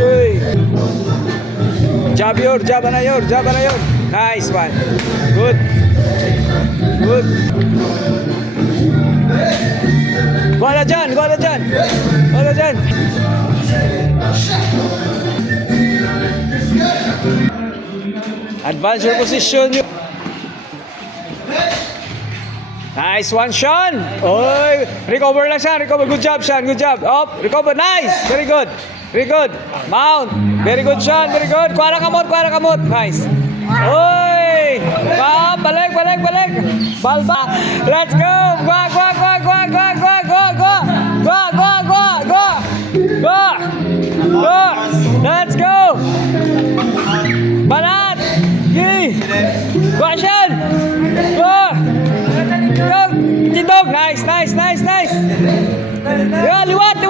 Uy. Jab yun, jab na yun, jab na yun. Nice one. Good. Good. Kuha na dyan, kuha na dyan. Kuha na dyan. Advance your position. Nice one, Sean. Oy, recover lang siya. Recover. Good job, Sean. Good job. Up. Recover. Nice. Very good. Very good. Mount. Very good, Sean. Very good. Kuha na kamot. Kuha na kamot. Nice. Oy. Balik, balik, balik. Balba. Let's go. Go, go, go, go, go, go, go, go. Go, go, go, go. Go. Go. Let's go. Balat. Yay. Go, Sean. Go. Go. Tindog. Nice, nice, nice, nice. Yeah, liwat.